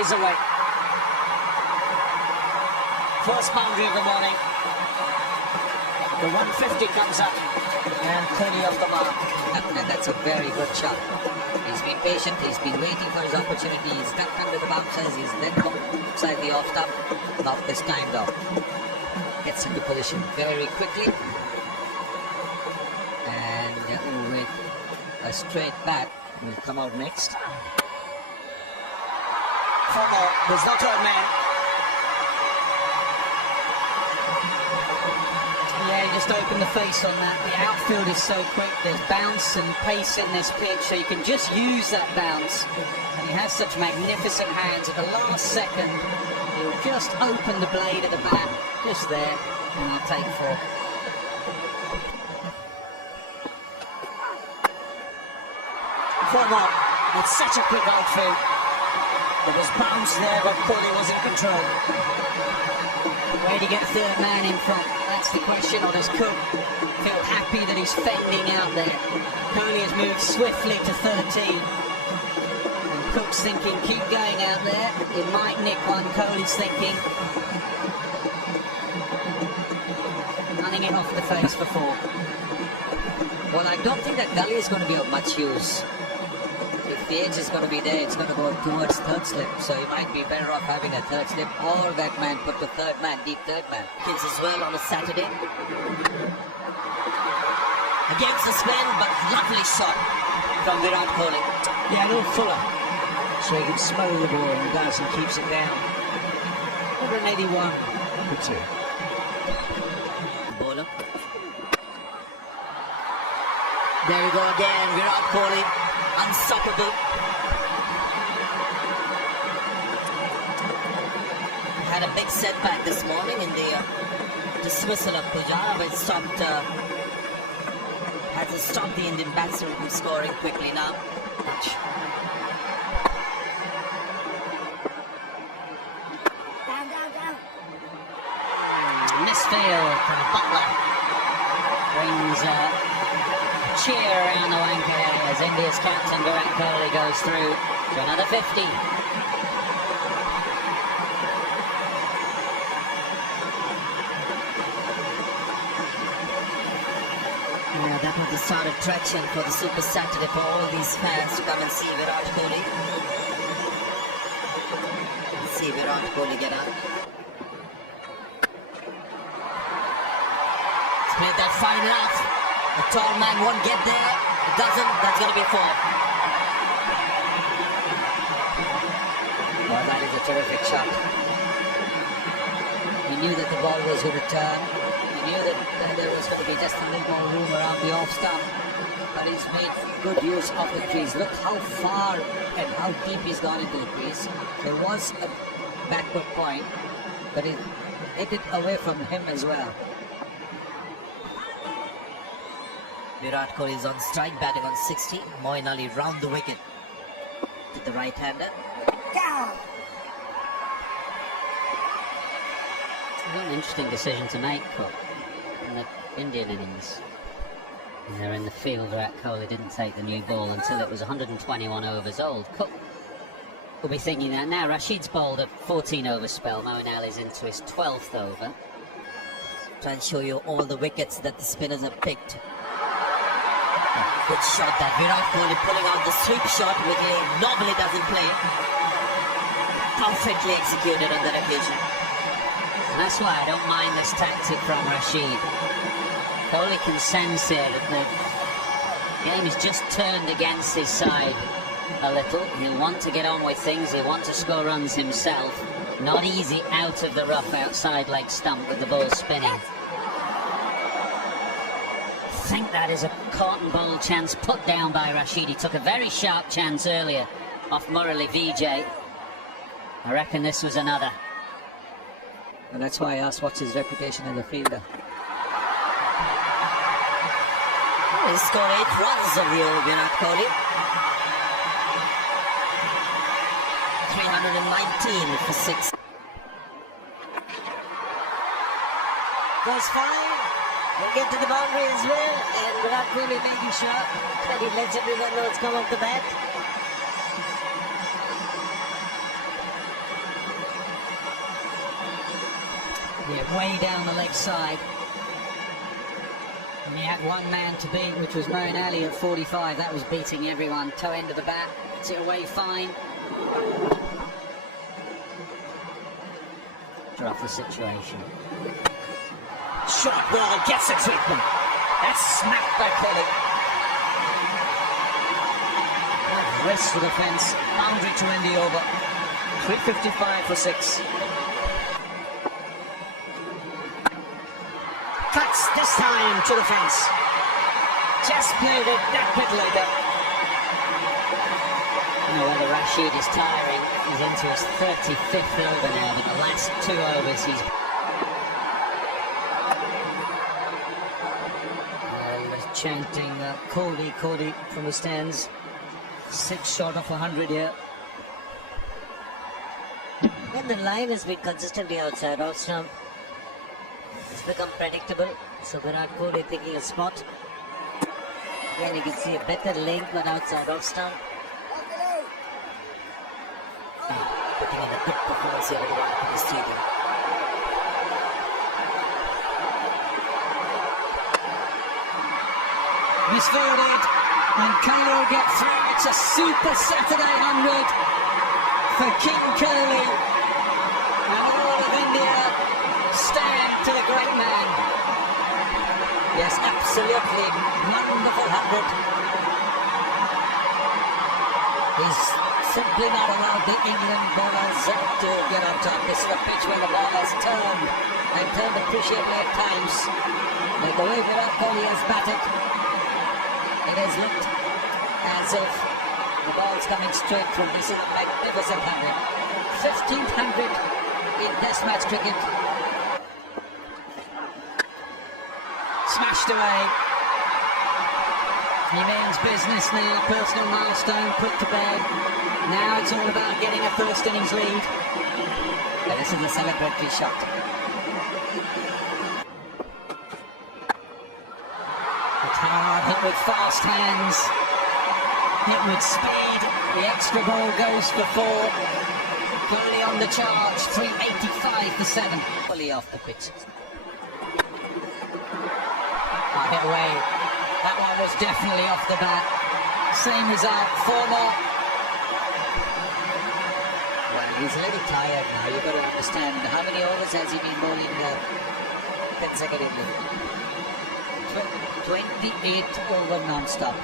He's away. First boundary of the morning. The 150 comes up and 30 off the mark. And that's a very good shot. He's been patient, he's been waiting for his opportunity, he's ducked under the bouncers, he's then come inside the off stump. Not this time though. Gets into position very quickly. And with a straight bat will come out next. 4 more. There's no third man. Yeah, you just open the face on that. The outfield is so quick. There's bounce and pace in this pitch, so you can just use that bounce. And he has such magnificent hands. At the last second, he'll just open the blade of the bat, just there, and I'll take 4. Four more. It's such a quick outfield. There was bounce there, but Kohli was in control. Where do you get third man in front? That's the question. Or does Cook feel happy that he's fending out there? Kohli has moved swiftly to 13. And Cook's thinking, keep going out there. It might nick one. Kohli's thinking, running it off the face for 4. Well, I don't think that gully is going to be of much use. If the edge is going to be there, it's going to go towards third slip. So you might be better off having a third slip or that man put the third man, deep third man. Kids as well on a Saturday. Against the spin, but lovely shot from Virat Kohli. Yeah, a little fuller. So he can smother the ball and does and keeps it down. 181. Good too. Bowler. There we go again, Virat Kohli. Unstoppable. Had a big setback this morning in the dismissal of Pujara, but stopped. Has to stop the Indian batsman from scoring quickly now. Down. Misfield from Butler brings cheer around the Wankhede as India's captain Virat Kohli goes through to another 50. Yeah, that was the start of traction for the Super Saturday for all these fans to come and see Virat Kohli. See Virat Kohli get up. He's played that fine enough. The tall man won't get there. It doesn't. That's going to be 4. Well, that is a terrific shot. He knew that the ball was going to turn. He knew that there was going to be just a little more room around the off stump. But he's made good use of the crease. Look how far and how deep he's gone into the crease. There was a backward point, but it hit it away from him as well. Virat Kohli is on strike, batting on 60. Moeen Ali round the wicket to the right-hander. Down. It's an interesting decision to make, Cook, in the Indian innings. When they're in the field, Virat Kohli didn't take the new ball until it was 121 overs old. Cook will be thinking that now. Rashid's bowled a 14-over spell. Moeen Ali's into his 12th over. Try and show you all the wickets that the spinners have picked. Good shot that Virat Kohli pulling out the sweep shot which he normally doesn't play. Perfectly executed on that occasion. And that's why I don't mind this tactic from Rashid. Kohli can sense here that the game is just turned against his side a little. He'll want to get on with things. He'll want to score runs himself. Not easy out of the rough outside leg stump with the ball spinning. I think that is a cotton ball chance put down by Rashid. He took a very sharp chance earlier off Murali Vijay. I reckon this was another. And that's why I asked what's his reputation as a fielder. He scored 8 runs of the old Virat Kohli. 319 for 6. Goes fine. We'll get to the boundary as well. And Virat Kohli making sure that he lets everyone know it's come off the bat. Yeah, way down the leg side. And he had one man to beat, which was Moeen Ali at 45. That was beating everyone. Toe end of the bat. Gets it away fine. Off the situation. Short ball gets a treatment. That's smacked by Kelly. Race to the fence. Boundary to end the over. 3:55 for 6. Cuts this time to the fence. Just played it that bit later. I don't know whether Rashid is tiring. He's into his 35th over now, but the last 2 overs he's... Chanting Kohli, Kohli from the stands. 6 short of 100 here. When the line has been consistently outside off stump, it's become predictable. So Virat Kohli taking a spot. Again, you can see a better length but outside off stump. Putting in a good performance here at the back of the stadium. Misfielded, and Kohli will get through. It's a super Saturday 100 for King Kohli. And all of India stand to the great man. Yes, absolutely wonderful 100. He's simply not allowed the England bowlers to get on top. This is a pitch where the ball has turned, and turned appreciably at times. Like the way Virat Kohli has batted, it has looked as if the ball's coming straight from. This is a magnificent 100. 15th 100 in Test match cricket. Smashed away. He means business now. Personal milestone put to bed. Now it's all about getting a first innings lead. Yeah, this is a celebratory shot. It's hard, hit with fast hands, hit with speed. The extra ball goes for 4. Kohli on the charge, 385 for 7. Fully off the pitch. Hit away. That one was definitely off the bat. Same result, 4 more. Well, he's a little tired now. You've got to understand. How many overs has he been bowling consecutively? 28 over non-stop.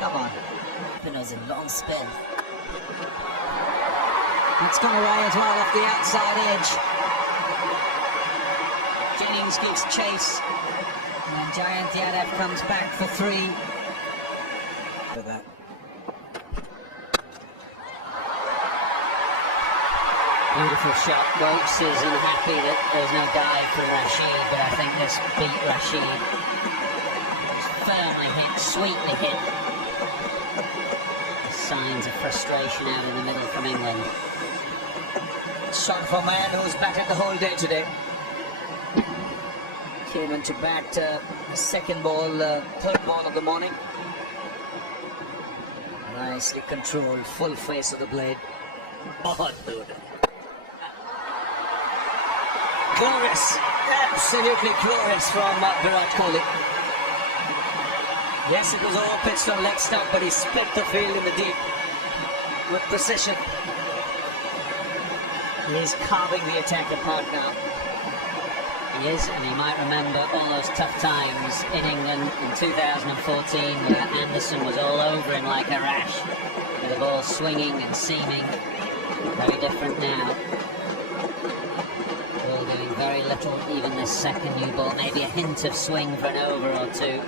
Come on. It was a long spell. It's gone away as well off the outside edge. Jennings gives chase. And Jayant Yadav comes back for 3. For that. Beautiful shot. Wokes is unhappy that there's no dive for Rashid, but I think this beat Rashid. Firmly hit, sweetly hit. Signs of frustration out in the middle from England. Shot for a man who's batted the whole day today. Came into bat second ball, third ball of the morning. Nicely controlled, full face of the blade. Oh, dude. Glorious, absolutely glorious from Virat Kohli. Yes, it was all pitched on leg stump, but he split the field in the deep with precision. He's carving the attack apart now. He is, and he might remember all those tough times in England in 2014 where Anderson was all over him like a rash, with the ball swinging and seaming. Very different now. Ball doing very little, even this second new ball, maybe a hint of swing for an over or 2.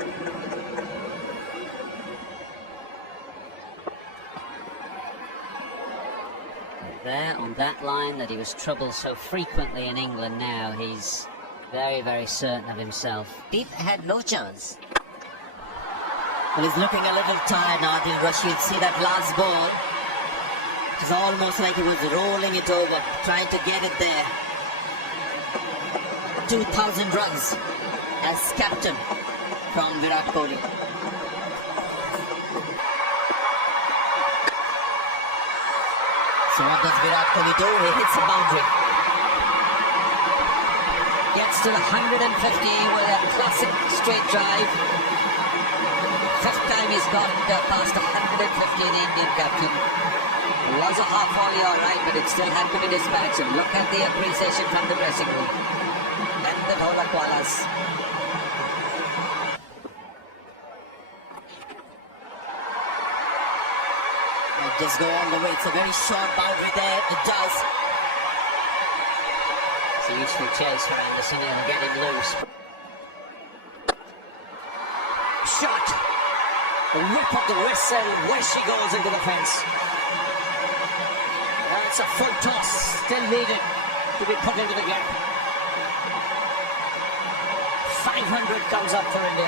There, on that line that he was troubled so frequently in England now, he's very, very certain of himself. Deep had no chance. Well, he's looking a little tired now, Adil Rashid. See that last ball? It was almost like he was rolling it over, trying to get it there. 2,000 runs as captain from Virat Kohli. So what does Virat Kohli do? He hits the boundary. gets to the 150 with a classic straight drive. Fifth time he's got past 150, the Indian captain. It was a half volley, all right, but it still had to be dispatched. And look at the appreciation from the dressing room. And the Dholakwalas. Just go all the way. It's a very short boundary there. It does. It's a useful chase for Anderson. He'll get him loose. Shot. A whip of the wrist and where she goes into the fence. That's a full toss. Still needed to be put into the gap. 500 comes up for India.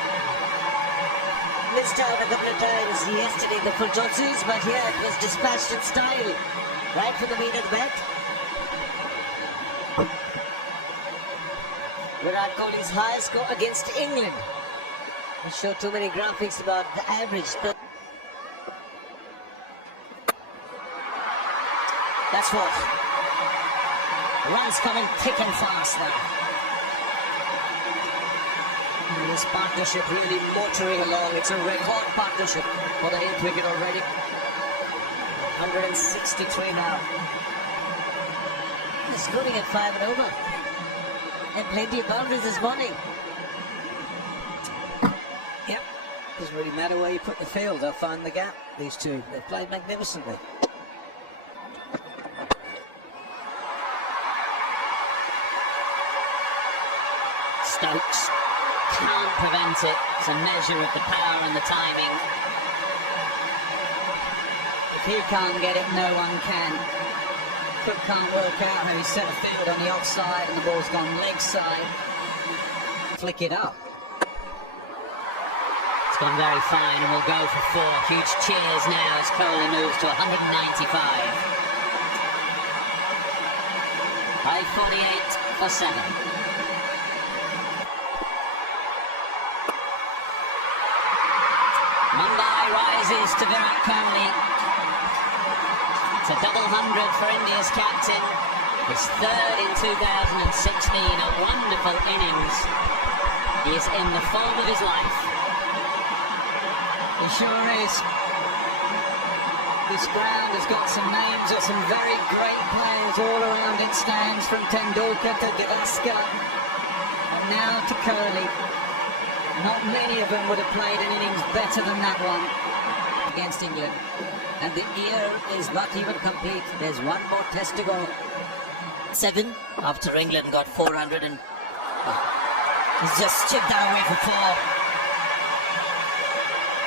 Missed out a couple of times yesterday, the full tosses, but here it was dispatched in style. Right for the meat of the bat. Virat Kohli's highest score against England. We show too many graphics about the average. That's what. Runs coming thick and fast now. And this partnership really motoring along. It's a record partnership for the 8th wicket already. 163 now. They're scoring at 5 and over. And plenty of boundaries this morning. Yep. Doesn't really matter where you put the field. They'll find the gap, these two. They played magnificently. Stokes can't prevent it. It's a measure of the power and the timing. If he can't get it, no one can. Cook can't work out how he set a field on the offside and the ball's gone leg side. Flick it up. It's gone very fine and will go for 4. Huge cheers now as Kohli moves to 195. High 48 for 7. Mumbai rises to Virat Kohli. It's a double 100 for India's captain. His 3rd in 2016, a wonderful innings. He is in the form of his life. He sure is. This ground has got some names of some very great players all around it. Stands from Tendulkar to Gavaskar and now to Kohli. Not many of them would have played an innings better than that one against England. And the year is not even complete. There's one more test to go. 7 after England got 400 and he's just chipped that away for 4.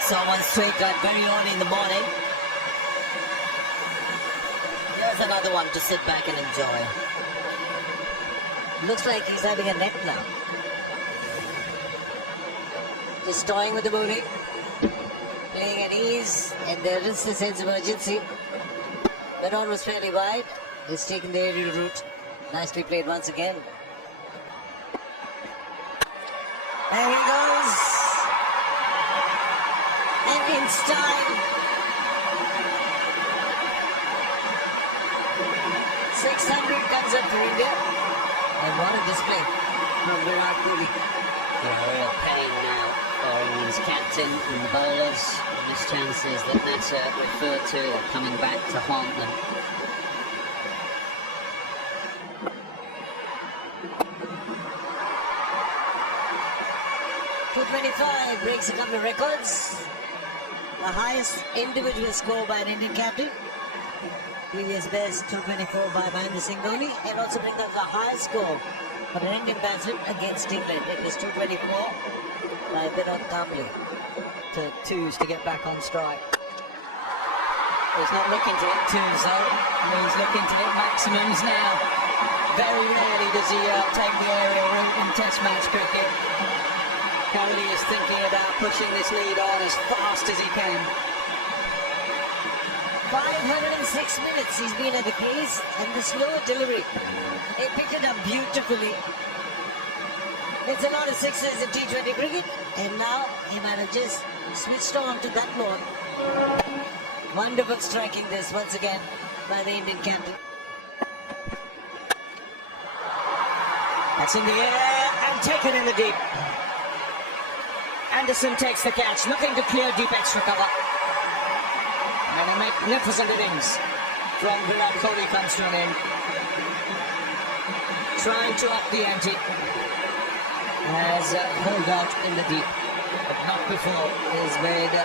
Saw one straight got very early in the morning. There's another one to sit back and enjoy. Looks like he's having a net now. Just toying with the bowling. Playing at ease, and there is a sense of urgency. Menon was fairly wide. He's taken the aerial route. Nicely played once again. There he goes. And in style. 600 comes up for India. And what a display from Virat Kohli. A real pain now for England's captain and the bowlers. Missed chances that Nasser referred to coming back to haunt them. .225 breaks a couple of records. The highest individual score by an Indian captain. Previous best 224 by Mahendra Singh Dhoni, and also brings up the highest score for an Indian batsman against England. It was 224 by Virat Kohli. To 2s to get back on strike. He's not looking to hit 2s though. He's looking to hit maximums now. Very rarely does he take the aerial route in Test match cricket. Kohli is thinking about pushing this lead on as fast as he can. 506 minutes he's been at the crease, and the slow delivery. He picked it up beautifully. It's a lot of sixes in T20 cricket, and now he might have just switched on to that mode. Wonderful striking this once again by the Indian captain. That's in the air. taken in the deep. Anderson takes the catch, looking to clear deep extra cover. And a magnificent innings from Virat Kohli comes to an end. Trying to up the ante. Has held out in the deep, but not before. He's made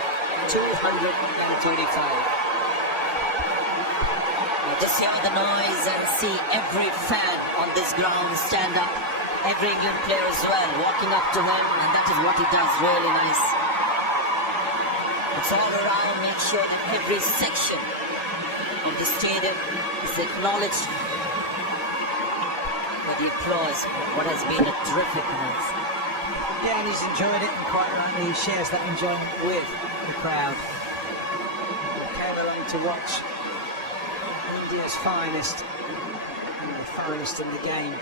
225. Just hear the noise and see every fan on this ground stand up. Every England player as well walking up to him, and that is what he does really nice. It's all around, make sure that every section of the stadium is acknowledged with the applause. What has been a terrific innings. Yeah, and he's enjoyed it, and quite rightly he shares that enjoyment with the crowd. Who came along to watch India's finest, and the finest in the game.